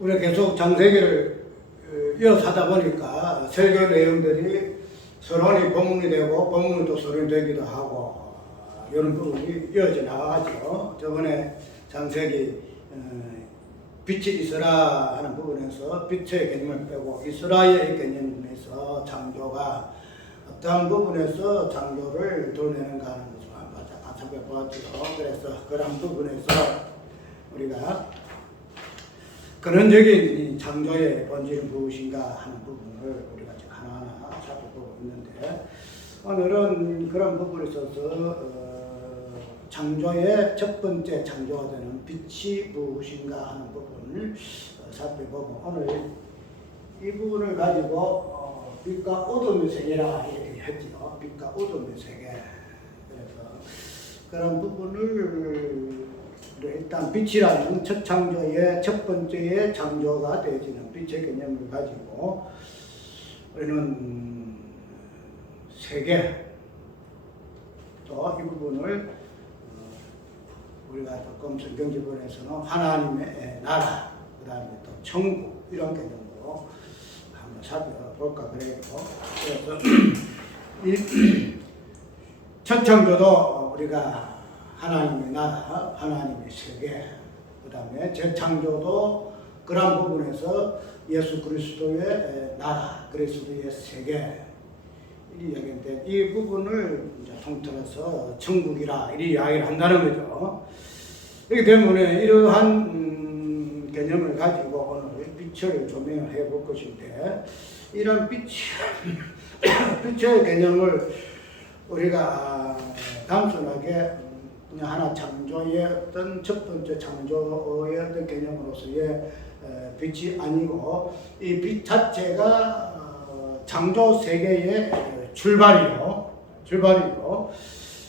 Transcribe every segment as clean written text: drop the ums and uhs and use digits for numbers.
우리가 계속 장세기를 이어서 하다 보니까 설교 내용들이 서론이 본문이 되고 본문이 또 서론이 되기도 하고 이런 부분이 이어져 나가죠. 저번에 장세기 빛이 있으라 하는 부분에서 빛의 개념을 빼고 이스라엘의 개념에서 창조가 어떤 부분에서 창조를 드러내는가 하는 것을 한번 살펴보았죠. 그래서 그런 부분에서 우리가 근원적인 이 창조의 본질은 무엇인가 하는 부분을 우리가 지금 하나하나 살펴보고 있는데, 오늘은 그런 부분에 있어서 창조의 첫 번째 창조가 되는 빛이 무엇인가 하는 부분을 살펴보고, 오늘 이 부분을 가지고 빛과 어둠의 세계라 이렇게 했죠. 빛과 어둠의 세계. 그래서 그런 부분을 일단 빛이라는 첫 창조의 첫 번째의 창조가 되어지는 빛의 개념을 가지고 우리는 세계, 또 이 부분을 우리가 조금 성경지본에서는 하나님의 나라, 그 다음에 또 천국 이런 개념으로 한번 살펴볼까 그래요. 그래서 이 첫 창조도 우리가 하나님의 나라, 하나님의 세계, 그 다음에 재창조도 그런 부분에서 예수 그리스도의 나라, 그리스도의 세계, 이 이야기인데 이 부분을 이제 통틀어서 천국이라 이 이야기를 한다는 거죠. 그렇기 때문에 이러한 개념을 가지고 오늘 빛을 조명해 볼 것인데, 이런 빛의 개념을 우리가 단순하게 그냥 하나 창조의 어떤 첫 번째 창조의 어떤 개념으로서의 빛이 아니고, 이 빛 자체가 창조 세계의 출발이요.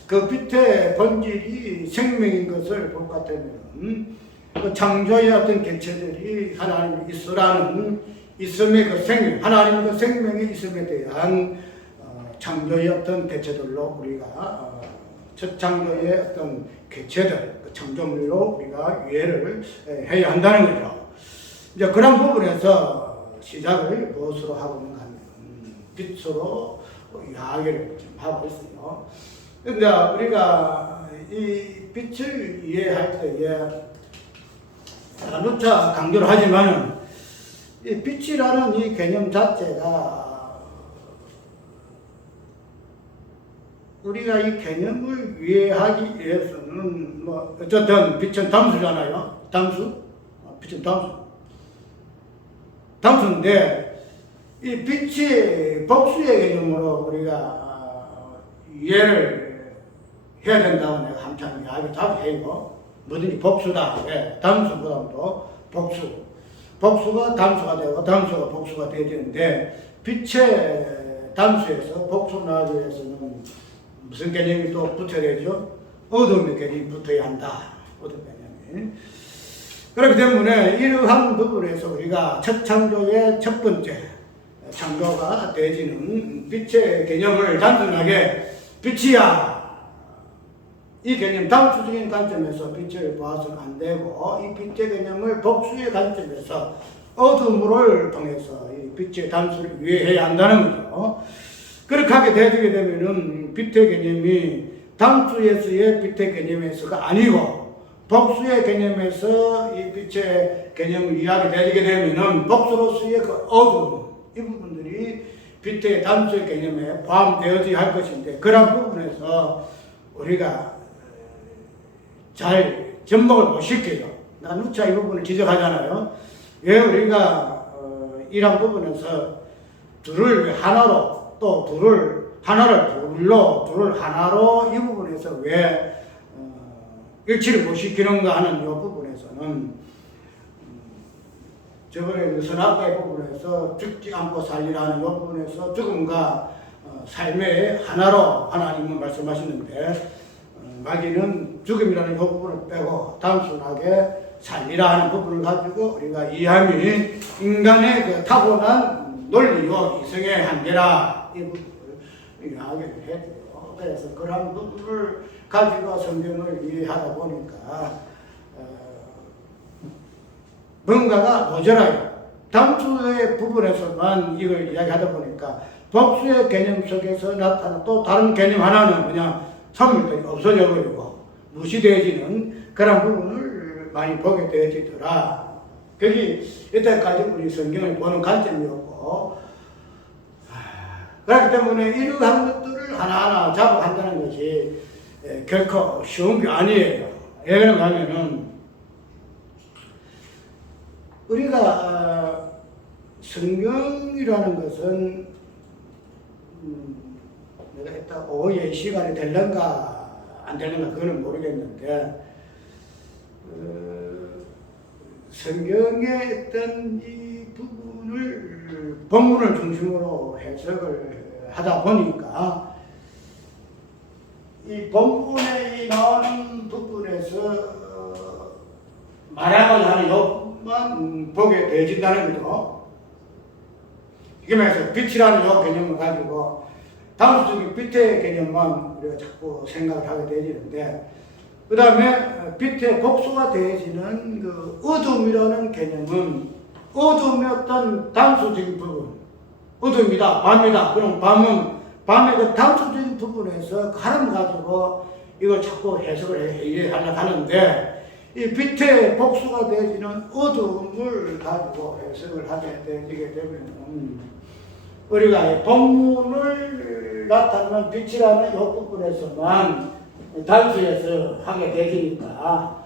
그 빛의 본질이 생명인 것을 볼 것 같으면, 그 창조의 어떤 개체들이 하나님이 있으라는 있음의 그 생명, 하나님의 그 생명의 있음에 대한 창조의 어떤 개체들로 우리가 첫 창조의 어떤 개체들, 그 창조물로 우리가 이해를 해야 한다는 거죠. 이제 그런 부분에서 시작을 무엇으로 하고 있는가 하면 빛으로 이야기를 좀 하고 있어요. 근데 우리가 이 빛을 이해할 때에 누차 강조를 하지만 이 빛이라는 이 개념 자체가 우리가 이 개념을 이해하기 위해서는 뭐 어쨌든 빛은 담수잖아요. 빛은 담수인데 이 빛이 복수의 개념으로 우리가 이해를 해야 된다고 내가 한참 이야기 자주 해요. 뭐든지 복수다. 네, 담수보다도 복수가 담수가 되고 담수가 복수가 되어지는데, 빛의 담수에서 복수 나기 위해서는 무슨 개념이 또 붙어야 되죠? 어둠의 개념이 붙어야 한다. 어둠 개념이. 그렇기 때문에 이러한 부분에서 우리가 첫 창조의 첫 번째 창조가 되어지는 빛의 개념을 단순하게 빛이야, 이 개념 담수적인 관점에서 빛을 봐서는 안 되고, 이 빛의 개념을 복수의 관점에서 어둠을 통해서 이 빛의 담수를 이해해야 한다는 거죠. 그렇게 하게 되게 되면은 빛의 개념이 담수에서의 빛의 개념에서가 아니고 복수의 개념에서 이 빛의 개념을 이해하게 되게 되면은 복수로서의 그 어둠, 이 부분들이 빛의 담수의 개념에 포함되어져야 할 것인데, 그런 부분에서 우리가 잘 접목을 못 시켜요. 나 누차 이 부분을 지적하잖아요. 왜 우리가 이런 부분에서 둘을 하나로, 또 하나를 둘로, 둘을 하나로, 이 부분에서 왜 일치를 못 시키는가 하는 이 부분에서는 저번에 선악과의 부분에서 죽지 않고 살리라는 이 부분에서 죽음과 삶의 하나로 하나님은 말씀하시는데, 마귀는 죽음이라는 이 부분을 빼고 단순하게 살리라 하는 부분을 가지고 우리가 이해하면 인간의 그 타고난 논리요 이성의 한계라, 이 부분을 이해하게 해요. 그래서 그런 부분을 가지고 성경을 이해하다 보니까 뭔가가 모자라요. 단수의 부분에서만 이걸 이야기하다 보니까 복수의 개념 속에서 나타나는 또 다른 개념 하나는 그냥 선물들이 없어져 버리고 무시되어지는 그런 부분을 많이 보게 되어지더라. 그게 이때까지 우리 성경을 보는 관점이었고, 그렇기 때문에 이러한 것들을 하나하나 잡아간다는 것이 결코 쉬운 게 아니에요. 왜 그런가 하면은 우리가 성경이라는 것은 내가 이따 오후에 시간이 될런가 안 될런가 그거는 모르겠는데 성경의 어떤 이 부분을 본문을 중심으로 해석을 하다 보니까 이 본문에 나오는 부분에서 말하고자 하는 욕만 보게 되어진다는 거죠. 이게 말해서 빛이라는 요 개념을 가지고 단수적인 빛의 개념만 우리가 자꾸 생각을 하게 되어지는데, 그 다음에 빛의 복수가 되어지는 그 어둠이라는 개념은 어둠의 어떤 단수적인 부분, 어둠이다, 밤이다. 그럼 밤의 그 단수적인 부분에서 가름 가지고 이걸 자꾸 해석을 하려고 하는데, 이 빛의 복수가 되어지는 어둠을 가지고 해석을 하게 되게 되면 우리가 본문을 나타내는 빛이라는 이 부분에서만 단수해서 하게 되니까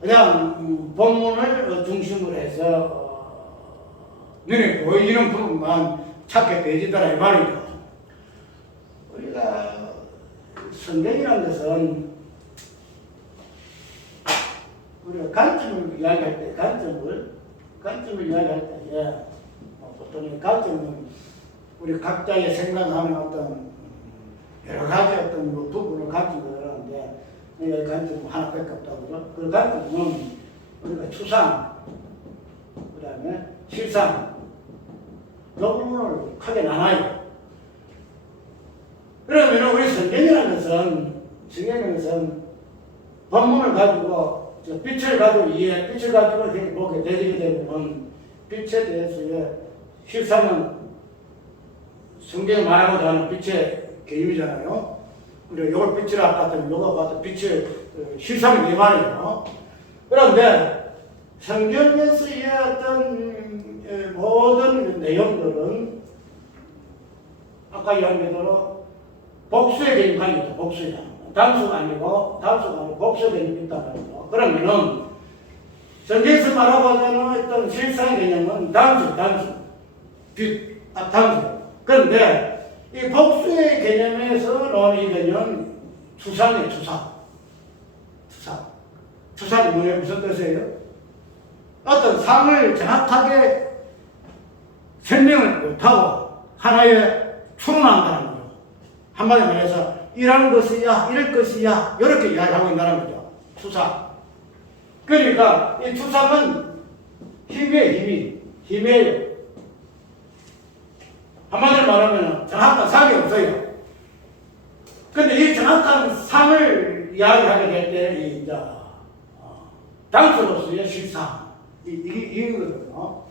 그냥 본문을 중심으로 해서 눈에 보이는 부분만 찾게 되지더라 이 말이죠. 우리가 성경이라는 것은 우리가 관점을 이야기할 때, 관점을 이야기할 때, 보통 관점은 우리 각자의 생각하는 어떤 여러 가지 어떤 부분을 가지고 그러는데, 이 관점은 하나밖에 없다고 그러죠. 그 관점은 우리가 추상, 그 다음에 실상, 이 부분을 크게 나눠요. 그러면 우리 성경이라는 것은 본문을 가지고 빛을 가지고 빛을 가지고 보게 되게 되면 빛에 대해서의 실상은 성경이 말하고자 하는 빛의 개념이잖아요. 우리가 이걸 빛이라 봤더니 이거 봐도 빛의 실상이 이 말이에요. 그런데 성경에서의 어떤 모든 내용들은 아까 이야기한 대로 복수의 개념이 가지고 복수야. 단수가 아니고 복수의 개념이 있단 말이죠. 그러면은 성경에서 말하고자 하는 어떤 실상의 개념은 단수, 단수. 그런데 이 복수의 개념에서 나오는 이 개념은 추상이에요, 추상이 뭐예요? 무슨 뜻이에요? 어떤 상을 정확하게 설명을 못하고 하나에 추론한다는 거죠. 한마디로 말해서 이런 것이야, 이럴 것이야, 이렇게 이야기하고 있다는 거죠. 추상. 그러니까 이 추상은 힘이에요. 한마디로 말하면 정확한 상이 없어요. 근데 이 정확한 상을 이야기하게 될 때, 이제, 단수로서의 실상. 이거거든요.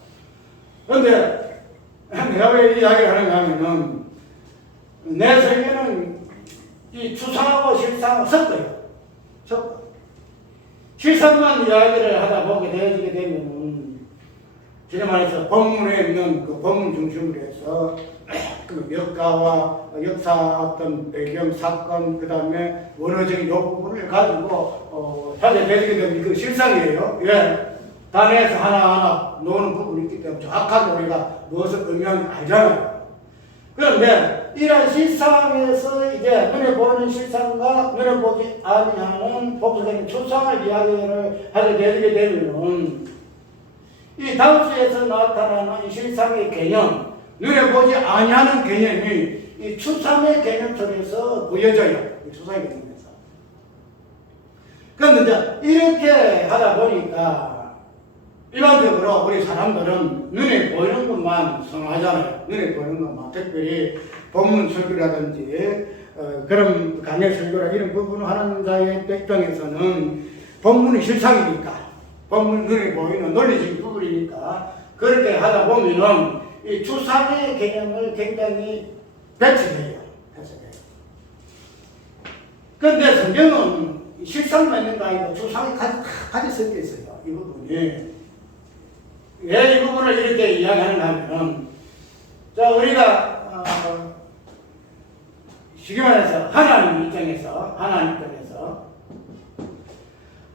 그런데 내가 왜 이야기를 하는가 하면은, 내 세계는 이 추상하고 실상을 섞어요. 실상만 이야기를 하다 보게 되어지게 되면은, 그냥 말해서 본문에 있는 그 본문 중심으로 해서 그 역사와 역사 어떤 배경, 사건, 그 다음에 원어적인 요 부분을 가지고 하게 되게 되면 그 실상이에요. 예. 단에서 하나하나 노는 부분이 있기 때문에 정확하게 우리가 무엇을 의미하는지 알잖아요. 그런데 이런 실상에서 이제 눈에 보이는 실상과 눈에 보지 아니하는 복수적인 추상을 이야기를 하게 되게 되면 이 단수에서 나타나는 이 실상의 개념, 눈에 보지 아니하는 개념이 이 추상의 개념 속에서 보여져요. 이 추상의 개념에서. 그런데 이제 이렇게 하다 보니까 일반적으로 우리 사람들은 눈에 보이는 것만 선호하잖아요. 눈에 보이는 것만. 특별히 본문 설교라든지 그런 강의 설교라 이런 부분을 하는 자의 입장에서는 본문이 실상이니까, 본문 눈에 보이는 논리적인 부분이니까, 그렇게 하다 보면은 이 추상의 개념을 굉장히 배치해요. 해석해요. 그런데 성경은 실상만 있는 거 아니고 추상이 같이 섞여 있어요. 이 부분이. 왜 이 부분을 이렇게 이야기하는가 하면, 자, 우리가, 쉽게 말해서 하나님 입장에서,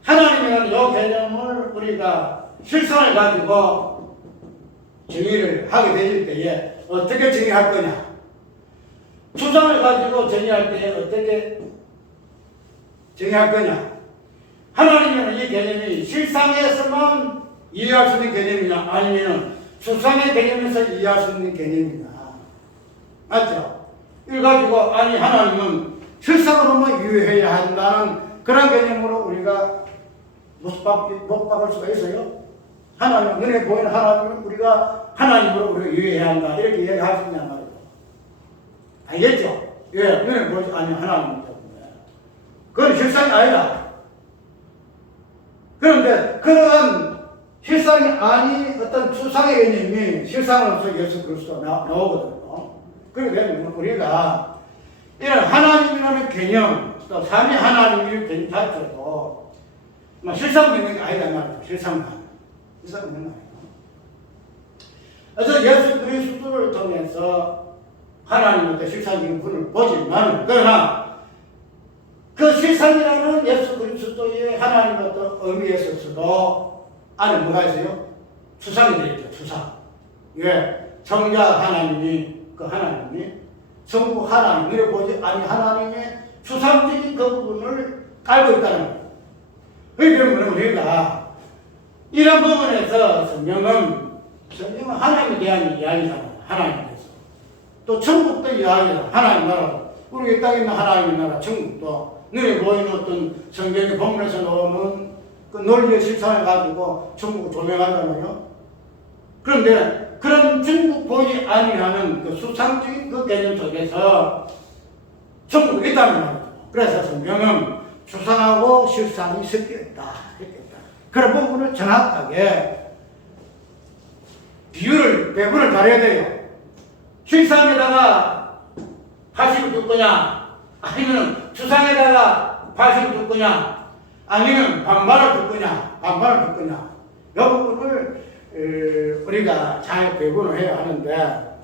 하나님이라는 이 개념을 우리가 실상을 가지고 정의를 하게 되실 때에 어떻게 정의할 거냐? 추상을 가지고 정의할 때에 어떻게 정의할 거냐? 하나님이라는 이 개념이 실상에서만 이해할 수 있는 개념이냐, 아니면 추상의 개념에서 이해할 수 있는 개념이냐? 맞죠? 이걸 가지고, 아니, 하나님은 실상으로만 이해해야 한다는 그런 개념으로 우리가 못 박을 수가 있어요? 하나님, 눈에 보이는 하나님은 우리가 하나님으로 우리가 이해해야 한다. 이렇게 이야기할 수 있냐 말이죠. 알겠죠? 예, 눈에 보이지 아니 하나님이기 때문에. 그건 실상이 아니다. 그런데 그런 실상이 아닌 어떤 추상의 개념이 실상으로서 예수 그리스도 나오거든요. 그렇게 되면 우리가 이런 하나님이라는 개념, 또 삼위 하나님이라는 개념 자체도 실상 있는 게 아니다 말이죠. 실상만 있는 거 아니에요. 그래서 예수 그리스도를 통해서 하나님한테 실상적인 분을 보지만, 그러나 그 실상이라는 예수 그리스도의 하나님의 어떤 의미에 있어서도 안에 뭐가 있어요? 추상이 되어있죠. 추상. 예, 정자 하나님이, 그 하나님이 성부 하나님, 이래 보지 아니 하나님의 추상적인 그 부분을 깔고 있다는 거예요. 그러면 우리가 이런 부분에서 성경은 하나님에 대한 이야기잖아요. 하나님에 대해서. 또 천국도 이야기잖아요. 하나님 나라도. 우리 이 땅에 있는 하나님의 나라, 천국도 눈에 보이는 어떤 성경의 본문에서 나오는 그 논리의 실상을 가지고 천국을 조명하잖아요. 그런데 그런 천국 보이지 아니하는 그 수상적인 그 개념 속에서 천국이 있다는 말이죠. 그래서 성경은 추상하고 실상이 섞여 있다. 그런 부분을 정확하게 배분을 잘해야 돼요. 실상에다가 80을 둘 거냐, 아니면 추상에다가 80을 둘 거냐, 아니면 반반을 둘 거냐, 이 부분을 우리가 잘 배분을 해야 하는데,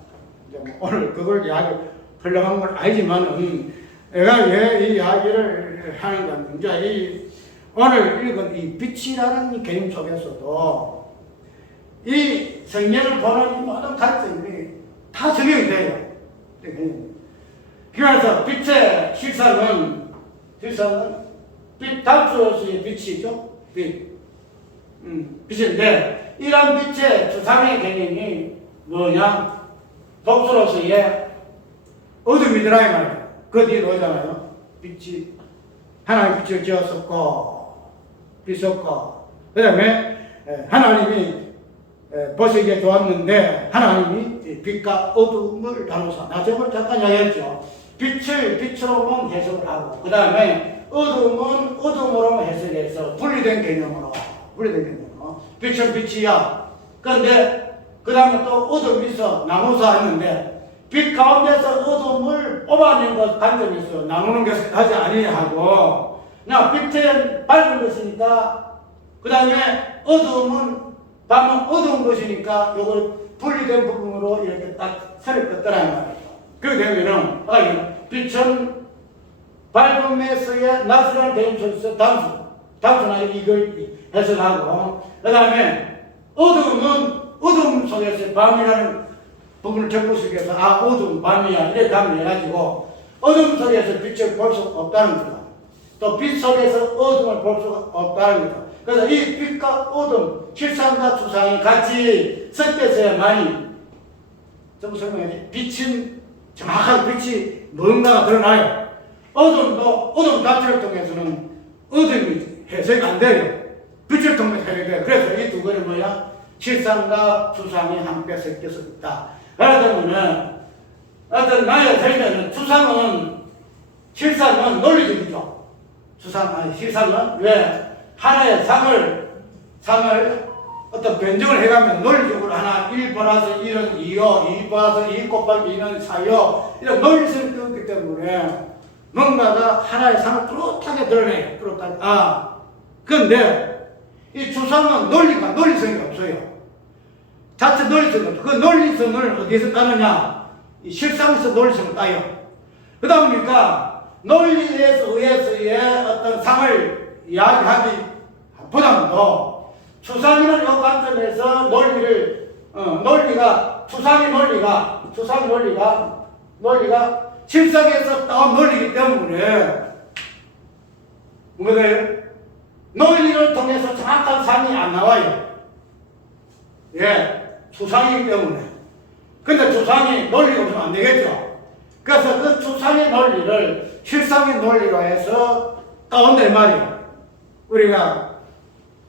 오늘 그걸 이야기 훌륭한 건 아니지만, 내가 왜 이 이야기를 하는가, 이제 오늘 읽은 이 빛이라는 개념 속에서도 이 성경을 보는 모든 가르침이 다 적용이 돼요. 그래서 빛의 실상은 빛, 단수로서의 빛이죠. 빛인데, 이런 빛의 추상의 개념이 뭐냐? 독수로서의 어둠이더라, 이 말이에요. 그 뒤에 오잖아요. 빛이, 하나님 빛을 지었었고, 비었고, 그 다음에 하나님이 보시기에 좋았는데, 하나님이 빛과 어둠을 나눠서, 나 저번에 잠깐 이야기했죠. 빛을 빛으로만 해석을 하고, 그 다음에 어둠은 어둠으로만 해석해서 분리된 개념으로. 빛은 빛이야. 그런데 그 다음에 또 어둠이 있어. 나눠서 했는데, 빛 가운데서 어둠을 뽑아낸 것 관점에서 나누는 것을 하지 아니하고, 그냥 빛은 밝은 것이니까, 그 다음에 어둠은 밤은 어두운 것이니까, 요걸 분리된 부분으로 이렇게 딱 선을 긋더라는 말이죠. 그렇게 되면은, 빛은 밝음에서의 낮이라는 개념 속에서 단순하게 이걸 해석하고, 그 다음에 어둠은 어둠 속에서 밤이라는 부분을 접붙이기 위해서, 어둠, 밤이야, 이렇게 가면 해가지고, 어둠 속에서 빛을 볼 수 없다는 거죠. 또 빛 속에서 어둠을 볼 수가 없다는 거죠. 그래서 이 빛과 어둠, 실상과 추상이 같이 섞여서야만이, 좀 설명해야지. 빛은, 정확한 빛이 뭔가가 드러나요. 어둠도, 어둠 자체를 통해서는 어둠이 해석이 안 돼요. 빛을 통해서 해석이 돼요. 그래서 이 두 개는 뭐야? 실상과 추상이 함께 섞여서 있다. 그러다 어떤 나의 설명은 실상은 논리적이죠. 실상은 왜? 하나의 상을 어떤 변정을 해가면 논리적으로 하나 1 플러스 1은 2요, 2 플러스 2 곱하기 2는 4요, 이런 논리성이 뜨기 때문에 뭔가가 하나의 상을 뚜렷하게 드러내요. 뚜렷하게. 그런데 이 추상은 논리성이 없어요. 자체 논리성이 없어요. 그 논리성을 어디에서 따느냐? 이 실상에서 논리성을 따요. 그러다 보니까 논리에 의해서의 어떤 상을 이야기하기보다도 추상이라는 관점에서 논리가 실상에서 따온 논리이기 때문에 뭐예요? 논리를 통해서 정확한 상이 안 나와요. 예, 추상이기 때문에. 근데 추상이 논리가 없으면 안 되겠죠. 그래서 그 추상의 논리를 실상의 논리로 해서 따온다 이 말이에요. 우리가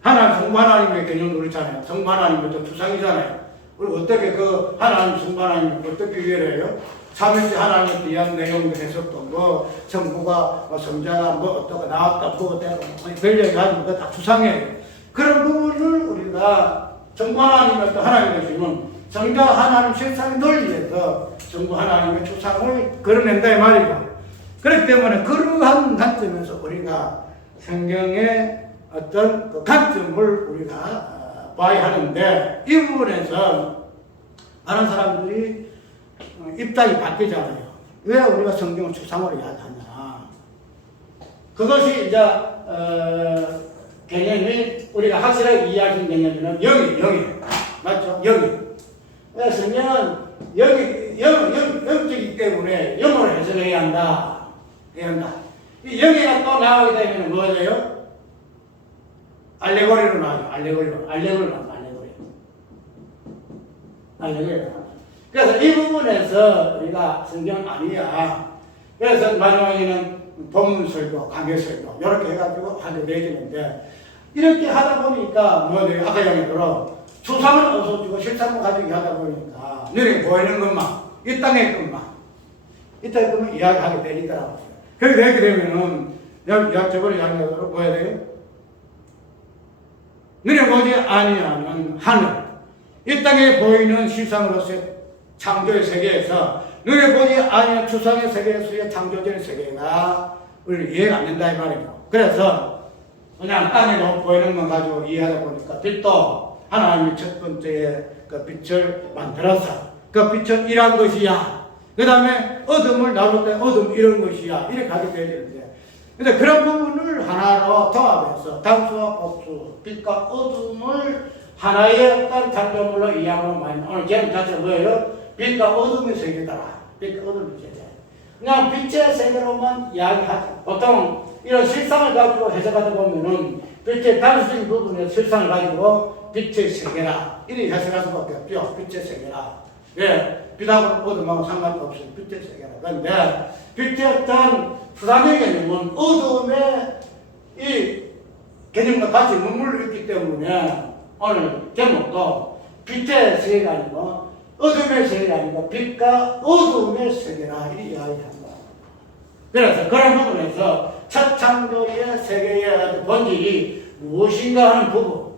성부 하나님의 개념도 그렇잖아요. 성부 하나님은 또 추상이잖아요. 우리 어떻게 그 하나님 성부 하나님을 어떻게 이해를 해요? 삼위일체 하나님에 대한 내용도 해석도 성부가 성자가 어떻게 나왔다 별 얘기 가지고 그거 다 추상이에요. 그런 부분을 우리가 성부 하나님의 또 하나님의 주는 성자 하나님 실상의 논리에서 성부 하나님의 추상을 걸어낸다 이 말이죠. 그렇기 때문에 그러한 관점에서 우리가 성경의 어떤 그 관점을 우리가 봐야 하는데 이 부분에서 많은 사람들이 입장이 바뀌잖아요. 왜 우리가 성경을 추상으로 이야기하냐? 그것이 이제 개념이 우리가 확실하게 이해하는 개념이는 영이 맞죠? 영이. 성경은 영적이기 때문에 영으로 해석해야 한다. 이 영이가 또 나오게 되면 뭐가 돼요? 알레고리로 나와요. 알레고리로. 그래서 이 부분에서 우리가 성경은 아니야. 그래서 마지막에는 본문설교, 강해설교 이렇게 해가지고 하게 되는데 이렇게 하다 보니까 뭐 돼요? 아까 얘기처럼 추상은 없어지고 실상을 가지고 하다 보니까 눈에 보이는 것만, 이 땅의 것만 이야기하게 되니까 그렇게 되게 되면은 저번에 이야기하도록 뭐 해야 돼요? 눈에 보지 아니하는 하늘, 이 땅에 보이는 실상으로서의 창조의 세계에서 눈에 보지 아니하는 추상의 세계에서의 창조적인 세계가 우리 이해가 안 된다 이 말이죠. 그래서 그냥 땅에 보이는 것 가지고 이해하다 보니까 빛도 하나님이 첫 번째 그 빛을 만들어서 그 빛은 이런 것이야. 그 다음에 어둠을 나눌 때 어둠 이런 것이야. 이렇게 하게 돼야 되는데 근데 그런 부분을 하나로 통합해서 단수와 복수, 빛과 어둠을 하나의 어떤 장조물로 이해하면 많이 오늘 제목 자체가 뭐예요? 빛과 어둠의 세계다. 빛과 어둠의 세계. 그냥 빛의 세계로만 이야기하지. 보통 이런 실상을 가지고 해석하다 보면은 빛의 단수적인 부분의 실상을 가지고 빛의 세계라. 이렇게 해석할 수밖에 없죠. 빛의 세계라. 예, 빛하고 어둠하고 상관없어요. 빛의 세계라. 그런데 빛의 어떤 수단의 개념은 어둠의 이 개념과 같이 문물을 있기 때문에 오늘 제목도 빛의 세계가 아니고 어둠의 세계가 아니고 빛과 어둠의 세계라 이 이야기합니다. 그래서 그런 부분에서 첫 창조의 세계의 본질이 무엇인가 하는 부분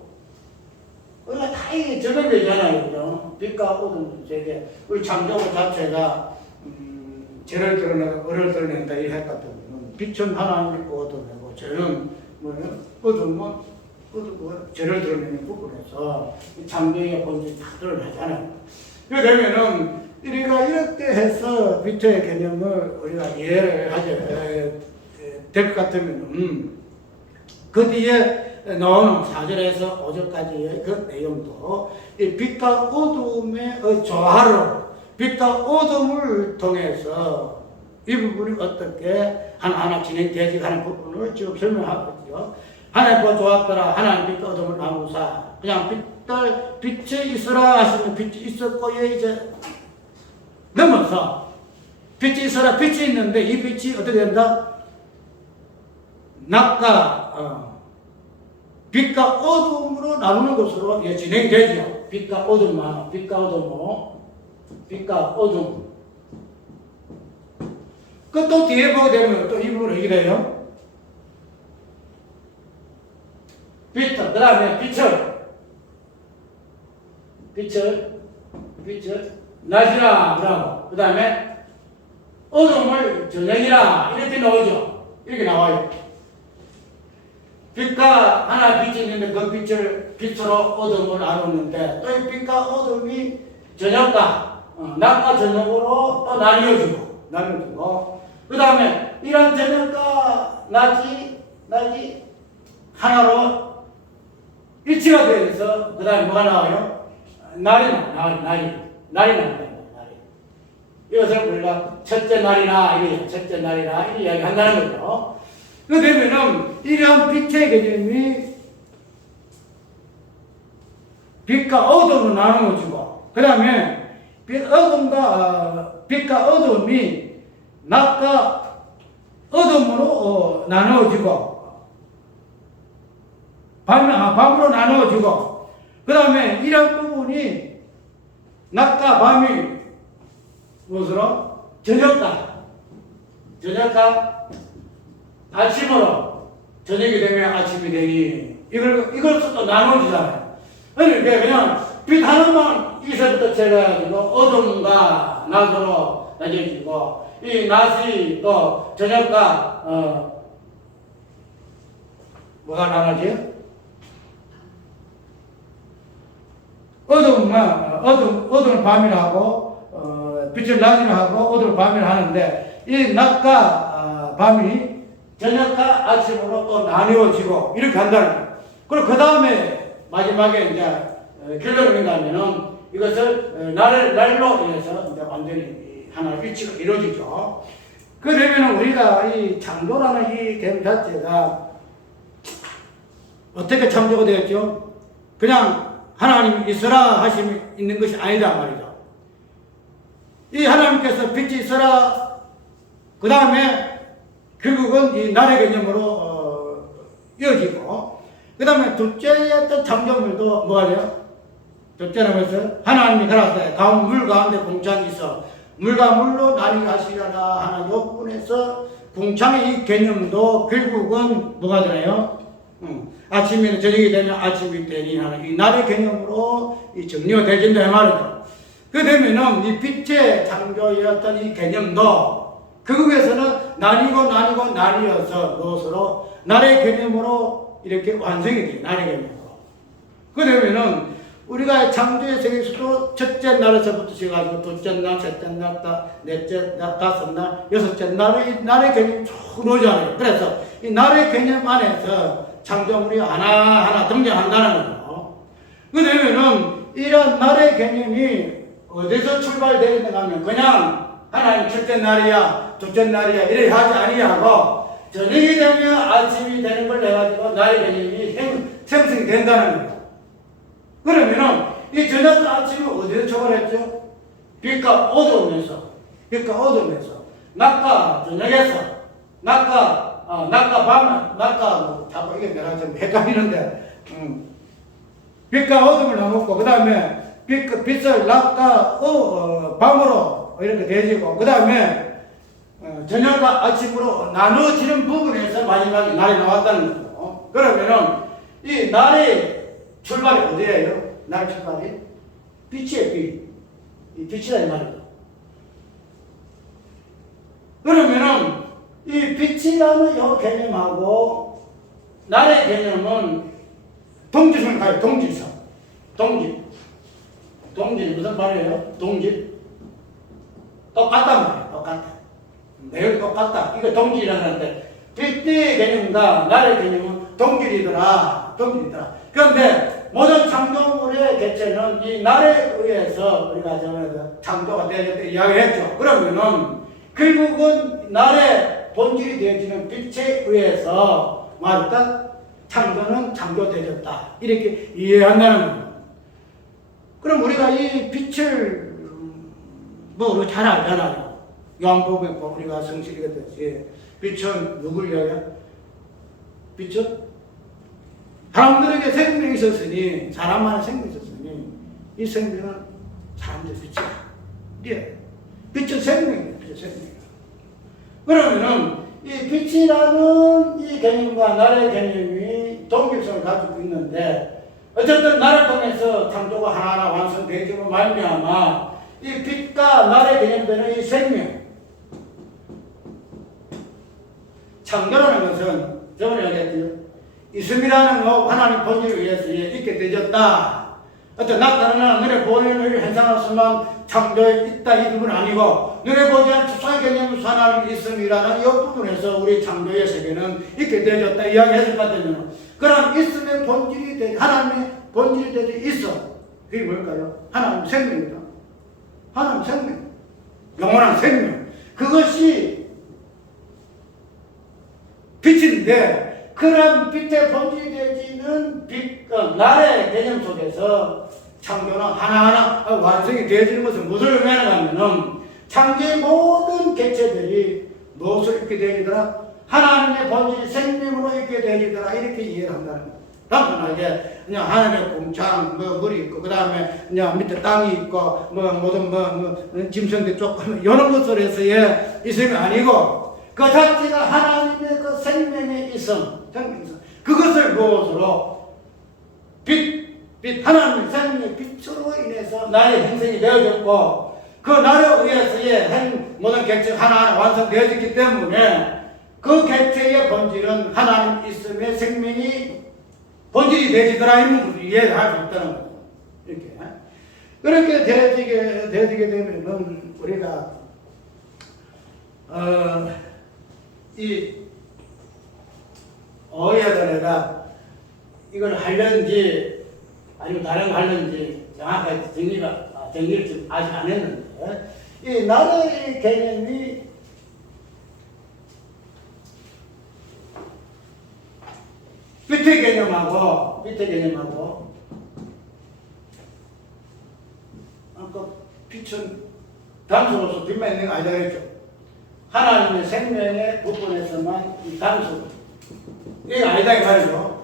우리가 다 이게 적용되잖아요. 그죠? 빛과 어둠의 세계 우리 창조물 자체가 죄를 드러내고 을을 드러낸다 이 했다 보면 빛은 하나님이고 어둠이고 죄는 뭐예요? 어둠은 죄를 드러내는 부분에서 이 창조의 본질이 다 드러나잖아요. 그렇게 되면은 우리가 이렇게 해서 빛의 개념을 우리가 이해를 하게 될 것 같으면 그 뒤에 나오는 4절에서 5절까지의 그 내용도 이 빛과 어둠의 조화로 빛과 어둠을 통해서 이 부분이 어떻게 하나하나 진행되지 하는 부분을 지금 설명하고 있죠. 하나님과 조합더라. 하나님 빛과 어둠을 나누사. 그냥 빛이 있으라 하시면 빛이 있었고 이제 넘어서 빛이 있어라. 빛이 있는데 이 빛이 어떻게 된다? 낮과 빛과 어둠으로 나누는 것으로 진행되죠. 빛과 어둠만, 빛과 어둠. 그 또 뒤에 보게 되면 또 이 부분을 얘기를 해요. 빛, 그 다음에 빛을 낮이라 그러고, 그 다음에 어둠을 저녁이라 이렇게 나오죠. 이렇게 나와요. 빛과 하나 빛이 있는데 그 빛을 빛으로 어둠을 나누는데 또 이 빛과 어둠이 저녁과 낮과 저녁으로 또 나뉘어지고 그 다음에 이런 저녁과 낮이 하나로 일치가 되어서 그 다음에 뭐가 나와요? 날이 나옵니다. 이것을 우리가 첫째 날이라 이렇게 이야기한다는 거죠. 그 되면은 이런 빛의 개념이 빛과 어둠으로 나누어지고 그 다음에 빛과 어둠이 낮과 어둠으로 나누어지고 밤으로 나누어지고 그 다음에 이런 부분이 낮과 밤이 무엇으로? 저녁과 아침으로 저녁이 되면 아침이 되니 이걸로 또 나누어지잖아요. 그러니까 그냥 빛 하나만 이서부터 제거해가지고 어둠과 낮으로 나뉘어지고 이 낮이 또 저녁과 뭐가 나눠지요? 어둠을 밤이라 하고 빛을 낮이라 하고 어둠을 밤이라 하는데 이 낮과 밤이 저녁과 아침으로 또 나뉘어지고 이렇게 한다는 거예요. 그리고 그 다음에 마지막에 이제 결론이 뭔가면은 이것을 날로 인해서 이제 완전히 하나의 일치가 이루어지죠. 그러면 우리가 이 창조라는 이 개념 자체가 어떻게 창조가 되었죠? 그냥 하나님 있어라 하심이 있는 것이 아니다 말이죠. 이 하나님께서 빛이 있어라 그 다음에 결국은 이 날의 개념으로 이어지고 그 다음에 둘째의 어떤 창조물도 뭐가 돼요? 둘째는 뭐였어요? 하나님이 가라사대 물 가운데 공창이 있어 물과 물로 나뉘게 하시려나 하는 요건에서 공창의 이 개념도 결국은 뭐가 되나요? 아침에는 저녁이 되면 아침이 되니 하는 이 날의 개념으로 이 정리가 되진다 말이죠. 그 되면은 이 빛의 창조였던 이 개념도 그것에서는 나뉘어서 무엇으로 날의 개념으로 이렇게 완성이 돼요. 날의 개념으로. 그 되면은 우리가 창조의 세계에서도 첫째 날에서부터 시작하고 둘째 날, 셋째 날, 넷째 날, 다섯 날, 여섯째 날의 개념이 쭉 나오잖아요. 그래서 이 날의 개념 안에서 창조물이 하나하나 등장한다는 거죠. 그 되면은 이런 날의 개념이 어디서 출발되는가 하면 그냥 하나님 첫째 날이야, 둘째 날이야 이렇게 하지 아니하고 저녁이 되면 아침이 되는 걸 해가지고 날의 개념이 생성이 된다는 거예요. 그러면은 이 저녁과 아침이 어디서 출발했죠? 빛과 어두움에서 낮과 저녁에서 낮과 밤, 자꾸 이게 내가 좀 헷갈리는데, 빛과 어둠을 나누고, 그 다음에 빛을 낮과 밤으로 이렇게 되지고, 그 다음에 저녁과 아침으로 나누어지는 부분에서 마지막에 날이 나왔다는 거죠. 그러면은 이 날의 출발이 어디예요? 날 출발이? 빛이에요, 빛. 이 빛이다, 이 말이죠. 그러면은 이 빛이라는 이 개념하고 날의 개념은 동질성 가요. 동질이 무슨 말이에요? 똑같단 말이에요. 똑같아. 내용이 똑같다. 이거 동질이라는데 빛의 개념과 날의 개념은 동질이더라. 그런데 모든 창조물의 개체는 이 날에 의해서 우리가 창조가 되었다 이야기했죠. 그러면은 결국은 날의 본질이 되어지는 빛에 의해서 말했다 창조는 창조되었다 이렇게 이해한다는 거예요. 그럼 우리가 이 빛을 뭐 잘 알잖아요. 요한복음에 우리가 성실히 했듯이 빛은 누굴 위하여? 빛은 사람들에게 생명이 있었으니 사람만의 생명이 있었으니 이 생명은 사람들 빛이야. 예. 빛은 생명이에요. 그러면은 이 빛이라는 이 개념과 날의 개념이 동질성을 가지고 있는데 어쨌든 나를 통해서 창조가 하나하나 완성되지만 말미암아 이 빛과 날의 개념되는 이 생명 창조라는 것은 저번에 얘기했죠. 있음이라는 하나님 본질에 의해서 있게 되졌다. 어떤 나타나는 눈에 보이는 일 현상으로서만 창조에 있다 이 부분은 아니고 눈에 보이지 않는 추상의 개념으로서 하나님 있음이라는 이 부분에서 우리 창조의 세계는 있게 되어졌다 이야기했을 것 같으면 그런 있음의 본질이 되지 하나님의 본질이 되지 있어. 그게 뭘까요? 하나님 생명이다. 하나님 생명. 영원한 생명. 그것이 빛인데 그런 빛의 본질이 되지는 빛, 날의 개념 속에서 창조는 하나하나 완성이 되어지는 것은 무엇을 의미하는가 하면 창조의 모든 객체들이 무엇을 입게 되어지더라? 하나님의 본질이 생명으로 입게 되어지더라 이렇게 이해를 한다는 거예요. 단순하게 그냥 하늘에 공창 물이 있고 그 다음에 그냥 밑에 땅이 있고 모든 짐승들 조금 이런 것으로 해서의 있음이 아니고 그 자체가 하나님의 그 생명의 있음, 그것을 무엇으로 하나님의 생명의 빛으로 인해서 나의 형성이 되어졌고 그 나를 의해서의 모든 객체 하나하나 완성되어졌기 때문에 그 객체의 본질은 하나님 있음의 생명이 본질이 되지더라 이런 이해를 할 수 있다는 거죠. 이렇게 그렇게 되어지게 되면은 우리가 이 어휘에다 내가 이걸 하려는지 아니면 다른 거 하려는지 정확하게 정리를 좀 아직 안 했는데 이 나의 개념이 빛의 개념하고 아까 빛은 단수로서 빛만 있는 거 아니다 그랬죠. 하나님의 생명의 부분에서만 이 단수 이게 아니다 이 말이죠.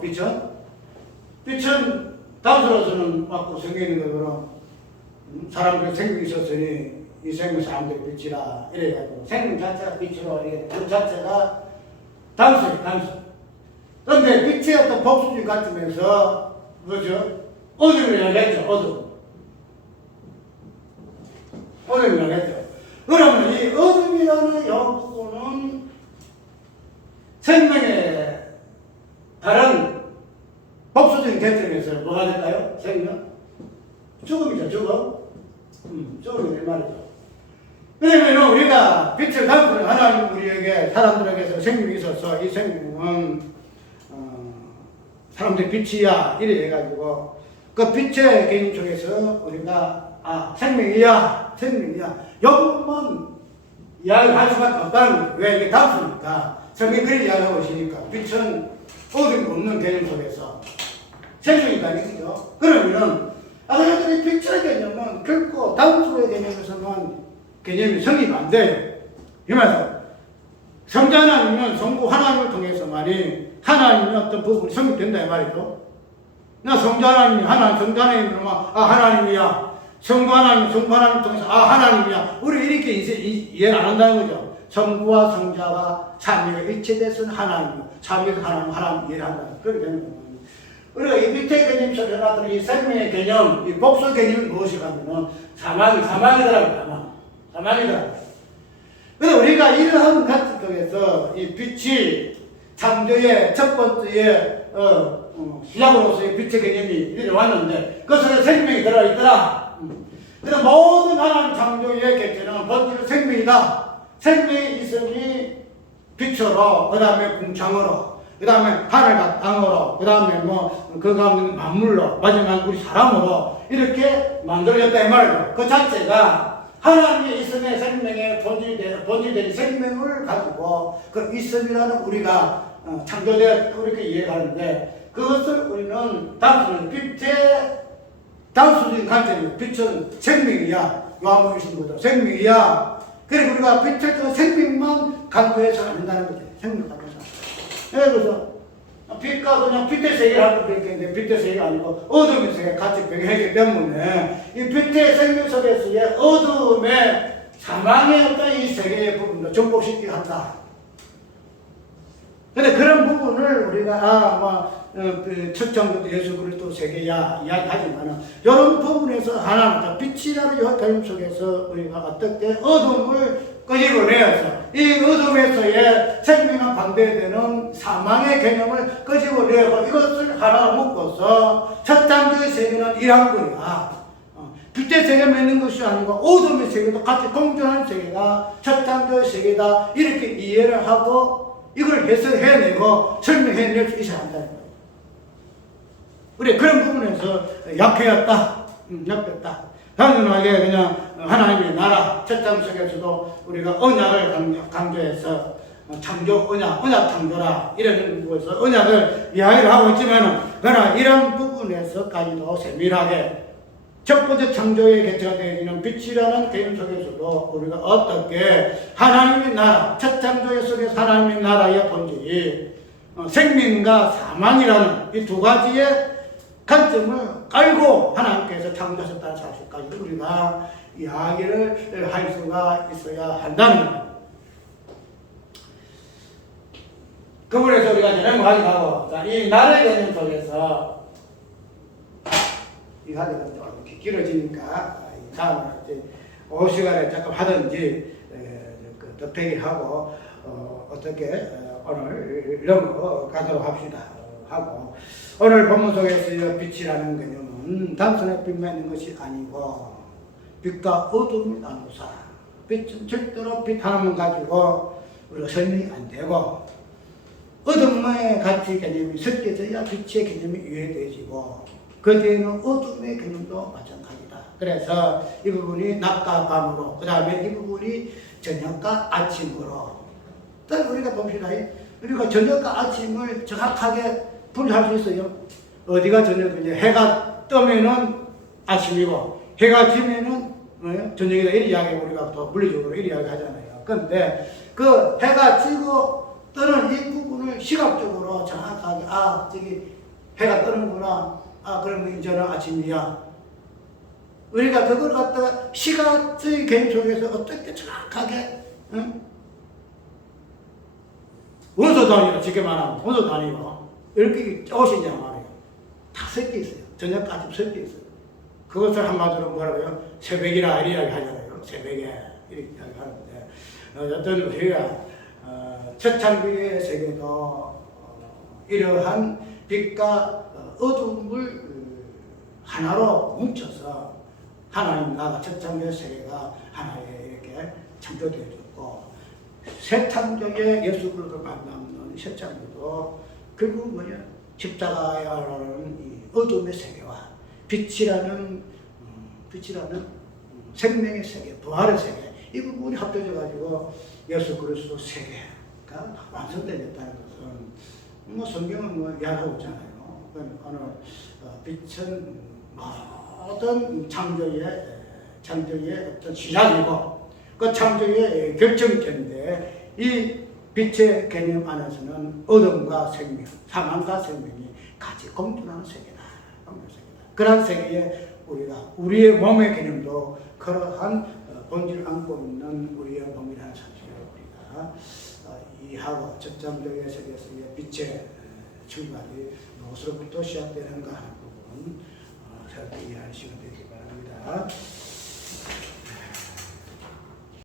빛은 단수로서는 맞고 생겨 있는 것처럼 사람들이 생명이 있었으니 이 생명 사람들의 빛이라 이래가지고 생명 자체가 빛으로 이게 그 자체가 단수. 그런데 빛의 어떤 복수주의 같으면서 뭐죠? 어둠이라고 했죠. 어둠이라고 했죠. 그러면 이 어둠이라는 부분은 생명의 다른 복수적인 개념에서 뭐가 될까요? 생명? 죽음이죠, 죽음이 말이죠. 왜냐면 우리가 빛을 담는 하나님 우리에게 사람들에게서 생명이 있어서 이 생명은 사람들의 빛이야 이래 해가지고 그 빛의 개념 속에서 우리가 생명이야 여부만 이야기할 수밖에 없다는 거예요. 왜? 이게 단수니까 성경이 그렇게 이야기하고 있으니까 빛은 어둠이 없는 개념 속에서 생명이다 이거죠. 그러면은 이 빛의 개념은 결코 단수의 개념에서만 개념이 성립이 안 돼요. 이 말씀 성자 하나님은 성부 하나님을 통해서만이 하나님의 어떤 부분이 성립된다 이 말이죠. 나 성자 하나님이 성자 하나님은 하나님이야. 성부 하나님을 통해서 하나님이야. 우리 이렇게 이해를 안 한다는 거죠. 성부와 성자와 삼위가 일체돼서는 하나님이고 삼위에서 하나님 이해를 한다는 그렇게 되는 거예요. 우리가 이 밑에 개념 속에 나타나는 이 생명의 개념, 이 복수 개념이 무엇이냐면 사망이더라고요. 그래서 우리가 이러한 같은 속에서 이 빛이 창조의 첫 번째 시작으로서의 빛의 개념이 이렇게 왔는데 그것에 생명이 들어있더라. 그래서 모든 하나님 창조의 객체는 본질은 생명이다. 생명이 있으니 빛으로, 그 다음에 궁창으로, 그 다음에 하늘과 땅으로, 그 다음에 그 가운데 만물로, 마지막 우리 사람으로 이렇게 만들어졌다 이 말이에요. 그 자체가 하나님의 있음의 생명의 본질된 생명을 가지고 그 있음이라는 우리가 창조되어 그렇게 이해하는데 그것을 우리는 단순히 빛의 단수적인 관점이에요. 빛은 생명이야. 요한복음 25도 생명이야. 그래서 우리가 빛을 그 생명만 강조해서 안 된다는 거죠. 생명 강조해서. 그래서 빛과 그냥 빛의 세계를 하고 그랬는데 빛의 세계가 아니고 어둠의 세계 같이 병행하기 때문에 이 빛의 생명 속에서의 어둠의 사망의 어떤 이 세계의 부분도 정복시키게 한다. 근데 그런 부분을 우리가 첫 장부도 예수 그리스도 세계야 이야기하지만은 이런 부분에서 하나는 빛이라는 개념 속에서 우리가 어떻게 어둠을 끄집어내어서 이 어둠에서의 생명과 반대되는 사망의 개념을 끄집어내고 이것을 하나 묶어서 첫 장부의 세계는 이런 거야. 빛의 세계 맺는 것이 아니고 어둠의 세계도 같이 공존하는 세계가 첫 장부의 세계다 이렇게 이해를 하고 이걸 해석해내고 설명해낼 수 있어야 한다는 거예요. 우리 그런 부분에서 약해졌다, 약했다. 단순하게 그냥 하나님의 나라 첫 장 속에서도 우리가 언약을 강조해서 창조 언약 창조라 이런 부분에서 언약을 이야기를 하고 있지만 그러나 이런 부분에서까지도 세밀하게 첫 번째 창조의 개체가 되어 있는 빛이라는 개념 속에서도 우리가 어떻게 하나님의 나라, 첫 창조 속에서 하나님의 나라의 본질이 생명과 사망이라는 이 두 가지의 관점을 깔고 하나님께서 창조하셨다는 사실까지 우리가 이야기를 할 수가 있어야 한다는 거예요. 그분에서 우리가 저녁 가지고 이 나라의 개념 속에서 이 하기가 좀 이렇게 길어지니까 다음에 이제 오후 시간에 잠깐 하든지 더 대기하고 어떻게 오늘 넘어가도록 합시다 하고 오늘 본문 속에서의 빛이라는 개념은 단순히 빛만 있는 것이 아니고 빛과 어둠이 나누사 빛은 절대로 빛 하나만 가지고 우리가 설명이 안 되고 어둠의 가치 개념이 섞여져야 빛의 개념이 이해되지고 그 뒤에는 어둠의 개념도 마찬가지다. 그래서 이 부분이 낮과 밤으로, 그 다음에 이 부분이 저녁과 아침으로. 또 우리가 봅시다. 우리가 저녁과 아침을 정확하게 분리할 수 있어요. 어디가 저녁이냐? 해가 뜨면은 아침이고, 해가 지면은 저녁이다. 이런 이야기 우리가 또 물리적으로 이런 이야기 하잖아요. 그런데 그 해가 지고 뜨는 이 부분을 시각적으로 정확하게, 저기 해가 뜨는구나. 그러면 이제는 아침이야. 우리가 그걸 갖다가 시각의 개념 속에서 어떻게 정확하게, 원소 단위로, 쉽게 말하면 원소 단위로 이렇게 오시냐 말이에요. 다 섞여 있어요. 저녁 아침 섞여 있어요. 그것을 한마디로 뭐라고요? 새벽이라 이렇게 이야기 하잖아요. 새벽에 이렇게 이야기 하는데, 어떤 우리가 첫 창조의 세계도 이러한 빛과 어둠을 하나로 뭉쳐서 하나님 나라 첫 창조의 세계가 하나에 이렇게 창조되어졌고 새 창조의 예수 그리스도를 만나는 새 창조도 결국 뭐냐 십자가라는 이 어둠의 세계와 빛이라는 생명의 세계, 부활의 세계 이 부분이 합쳐져 가지고 예수 그리스도 세계가 완성되었다는 것은 성경은 이야기하고 있잖아요. 오늘 빛은 모든 창조의 어떤 시작이고 그 창조의 결정체인데 이 빛의 개념 안에서는 어둠과 생명, 사망과 생명이 같이 공존하는 세계다. 그런 세계에 우리의 몸의 개념도 그러한 본질을 안고 있는 우리의 몸이라는 사실을 우리가 이해하고 첫 창조의 세계에서의 빛의 출발이 무엇으로부터 시작되는가 하는 부분 새롭게 이해하는 시간 되기 바랍니다.